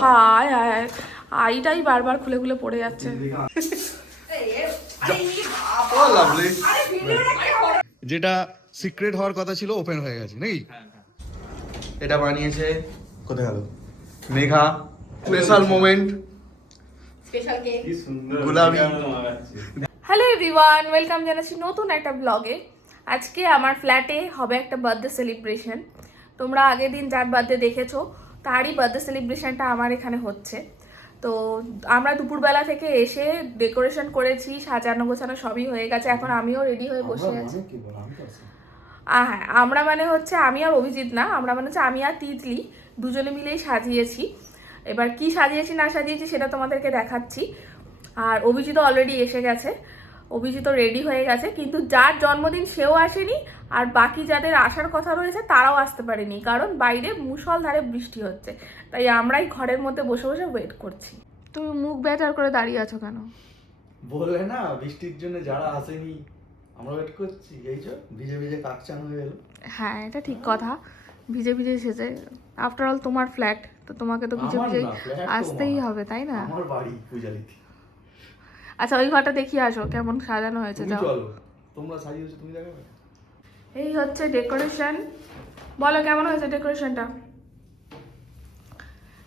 হায় হায়, আইটাই বারবার খুলে খুলে পড়ে যাচ্ছে। যেটা সিক্রেট হওয়ার কথা ছিল ওপেন হয়ে গেছে নাকি? এটা বানিয়েছে কোথায় গেল Megha. Special moment, special cake, গুলাবি। হ্যালো এভরিওয়ান, ওয়েলকাম জানাচ্ছি নতুন একটা ব্লগে। আজকে আমার ফ্ল্যাটে হবে একটা বার্থডে সেলিব্রেশন। তোমরা আগের দিন যার বার্থডে দেখেছো তারই বার্থডে সেলিব্রেশনটা আমার এখানে হচ্ছে। তো আমরা দুপুরবেলা থেকে এসে ডেকোরেশন করেছি, সাজানো গোছানো সবই হয়ে গেছে। এখন আমিও রেডি হয়ে বসে আছি। হ্যাঁ, আমরা মানে হচ্ছে আমি আর অভিজিৎ না, আমরা মানে হচ্ছে আমি আর তিতলি দুজনে মিলেই সাজিয়েছি। এবার কি সাজিয়েছি না সাজিয়েছি সেটা তোমাদেরকে দেখাচ্ছি। আর অভিজিৎও অলরেডি এসে গেছে, অভিজিৎও রেডি হয়ে গেছে, কিন্তু যার জন্মদিন সেও আসেনি, আর বাকি যাদের আসার কথা রয়েছে তারাও আসতে পারেনি, কারণ বাইরে মুষলধারে বৃষ্টি হচ্ছে। তাই আমরাই ঘরের মধ্যে বসে বসে ওয়েট করছি। তুমি মুখ বেজার করে দাঁড়িয়ে আছো কেন? বললে না বৃষ্টির জন্য যারা আসেনি আমরা ওয়েট করছি, এই যে ভিজে ভিজে কাকচান হয়ে গেল। হ্যাঁ, এটা ঠিক কথা, ভিজে ভিজে এসেছে। আফটার অল তোমার ফ্ল্যাট, তো তোমাকে তো ভিজে ভিজে আসতেই হবে, তাই না? আমার বাড়ি পূজালিতে। আচ্ছা, ওই ঘরটা দেখিয়ে আসো কেমন সাজানো হয়েছে। যাও, চলো তোমরা সাজিয়েছো, তুমি দেখাবে। এই হচ্ছে ডেকোরেশন। বলো কেমন হয়েছে ডেকোরেশনটা?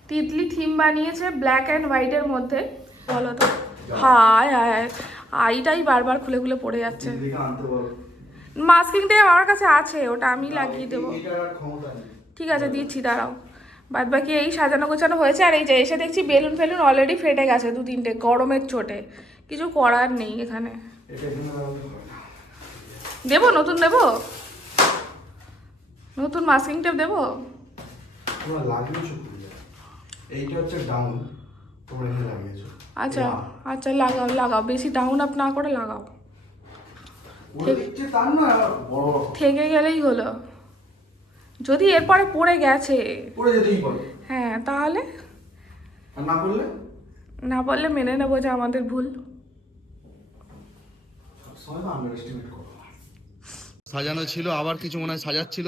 তিতলি থিম বানিয়েছে ব্ল্যাক অ্যান্ড হোয়াইটের মধ্যে। বলো তো। হায় হায়, আইটাই বারবার খুলে খুলে পড়ে যাচ্ছে। মাস্কিং টেপ আমার কাছে আছে, ওটা আমি লাগিয়ে দেবো। ঠিক আছে, দিচ্ছি, দাঁড়াও। বাদ বাকি এই সাজানো গোছানো হয়েছে। আর এই যে এসে দেখছি বেলুন ফেলুন অলরেডি ফেটে গেছে, 2-3টে গরমের চোটে। কিছু করার নেই এখানে। দেবো নতুন, দেবো নতুন মাস্কিং টেপ দেবো। তোমরা লাগিয়েছো, এইটা হচ্ছে ডাউন, তোমরা এখানে লাগিয়েছো। আচ্ছা আচ্ছা, লাগাও লাগাও, বেশি ডাউন আপ না করে লাগাও। থেকে গেলেই হলো। যদি এরপরে পড়ে গেছে, পড়ে যেতেই পারে। হ্যাঁ তাহলে আর না করলে? না বললে মেনে নেবো যে আমাদের ভুল। সাজানো ছিল, আবার কিছু মনে হয় সাজাচ্ছিল।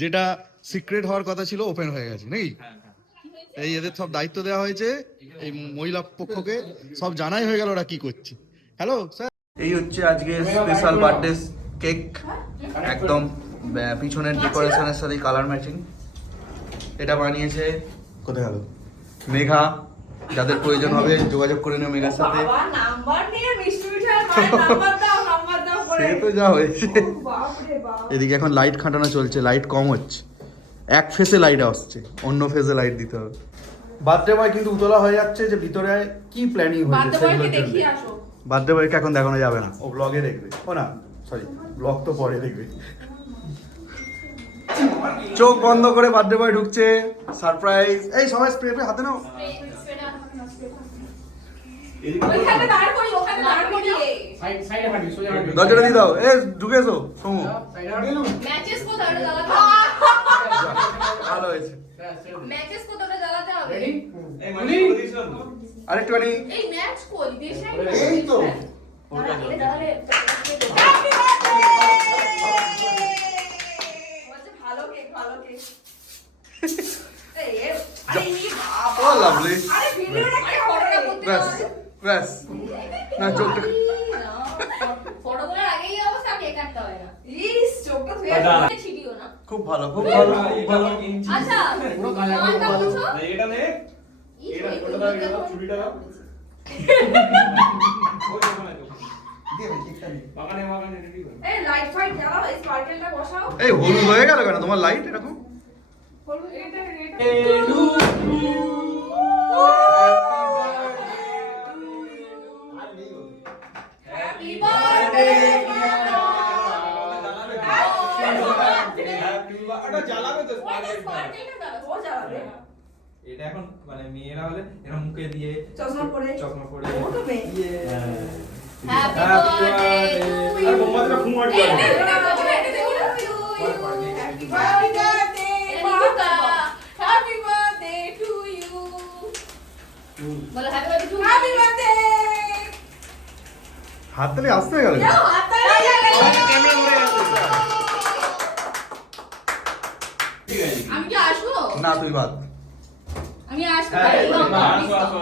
যেটা সিক্রেট হওয়ার কথা ছিল ওপেন হয়ে গেছে নাকি? এই এদের সব দায়িত্ব দেওয়া হয়েছে, এই মহিলা পক্ষকে সব জানাই হয়ে গেল ওরা কি করছে। হ্যালো স্যার, এই হচ্ছে আজকে স্পেশাল বার্থডে কেক। একদম পিছনের ডেকোরেশনের সাথে কালার ম্যাচিং। এটা বানিয়েছে কোথায় গেল মেঘা। যাদের প্রয়োজন হবে যোগাযোগ করে নিও মেঘার সাথে। সে তো যা হয়েছে। এদিকে এখন লাইট খাটানো চলছে, লাইট কম হচ্ছে, এক ফেসে লাইট আসছে, অন্য ফেসে লাইট দিতে হবে। বার্থডে বয় কিন্তু উতলা হয়ে যাচ্ছে যে ভিতরে কি প্ল্যানিং হয়েছে সেগুলো দেখিয়ে আসো। বার্থডে বয়কে এখন দেখানো যাবে না, ও ব্লগে দেখবে। ও না সরি, ব্লগ তো পরে দেখবে। চোখ বন্ধ করে বার্থডে বয় ঢুকছে, সারপ্রাইজ। এই সবাই স্প্রে হাতে নাও। দরজাটা দিয়ে দাও। এ ঢুকে এসো সোমু। ভালো হয়েছে। আরেকটুখানি। এই তো লাভলি। ব্যাস ব্যাস, না চোখটা খুব ভালো, খুব ভালো, খুব ভালো। এই হলুদ হয়ে গেল কেন তোমার লাইট এরকম? এটা এখন মানে মেয়েরা হলে এরা মুখে দিয়ে চশমা পরে হ্যাপি বার্থডে আর বোমাটা ফুমাট করে হ্যাপি বার্থডে টু ইউ। বলো হ্যাপি বার্থডে টু হাত তালি আসতে গেল। আমি কি আসবো না তুই বাদ। আমি আসতে পারি আসো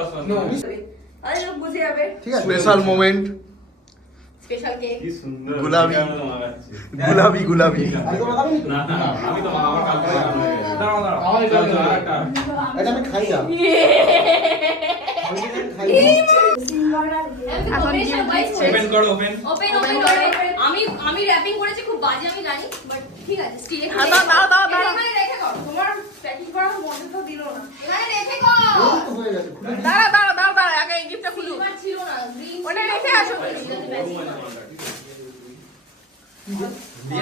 আসো বুঝে যাবে ঠিক আছে স্পেশাল মোমেন্ট স্পেশাল কেক কি সুন্দর গুলাবি। গুলাবি গুলাবি না না আমি তো আমার কালকে দাঁড়াও দাঁড়াও আমার এটা দাঁড়াও, আরেকটা। এটা আমি খাই না এখন gift দিচ্ছে। ওপেন করো ওপেন ওপেন আমি র‍্যাপিং করেছি খুব বাজে আমি জানি বাট ঠিক আছে স্টিলে হ্যাঁ, দাও। এখানে রেখে কর তোমার প্যাকিং করার মধ্যে তো দিলো না এখানে রেখে কর হয়ে গেছে দাঁড়া আগে এই গিফটটা খুলু সিলভার ছিল না গ্রিন ওটা রেখে আসো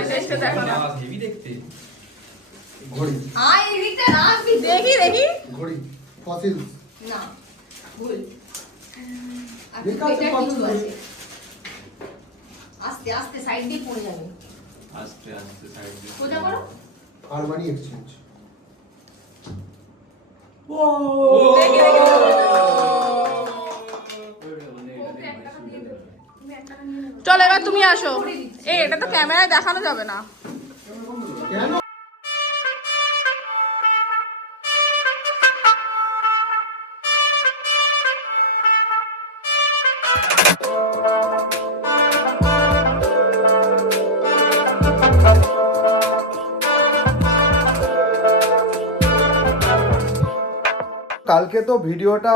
টেস্টে দেখো না। হেভি দেখতে ঘড়ি আই এদিকটা রাখবি দেখি ঘড়ি ফসিল না ভুল আর ঠিক আছে, এটা কিছু কত আছে আস্তে আস্তে সাইড দিয়ে পড়ে যাবে আস্তে আস্তে সাইড দিয়ে সোজা করো আরমানি এক্সচেঞ্জ দেখি চল এবার তুমি আসো এটা তো ক্যামেরায় দেখানো যাবে না কেন কালকে তো ভিডিওটা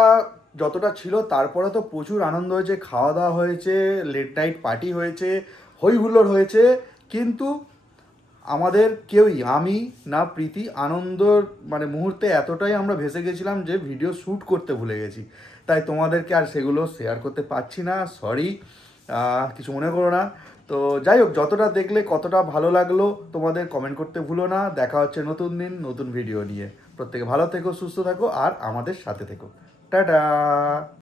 যতটা ছিল তারপরে তো প্রচুর আনন্দ হয়েছে, খাওয়া দাওয়া হয়েছে, লেট নাইট পার্টি হয়েছে, হই হুল্লোড় হয়েছে, কিন্তু আমাদের কেউই আমি না প্রীতি আনন্দর মানে মুহূর্তে এতটাই আমরা ভেসে গেছিলাম যে ভিডিও শ্যুট করতে ভুলে গেছি। তাই তোমাদেরকে আর সেগুলো শেয়ার করতে পারছি না, সরি, কিছু মনে করো না। তো যাই হোক, যতটা দেখলে কতটা ভালো লাগলো তোমাদের কমেন্ট করতে ভুলো না। দেখা হচ্ছে নতুন দিন নতুন ভিডিও নিয়ে। প্রত্যেকে ভালো থেকো, সুস্থ থাকো আর আমাদের সাথে থেকো। টাটা।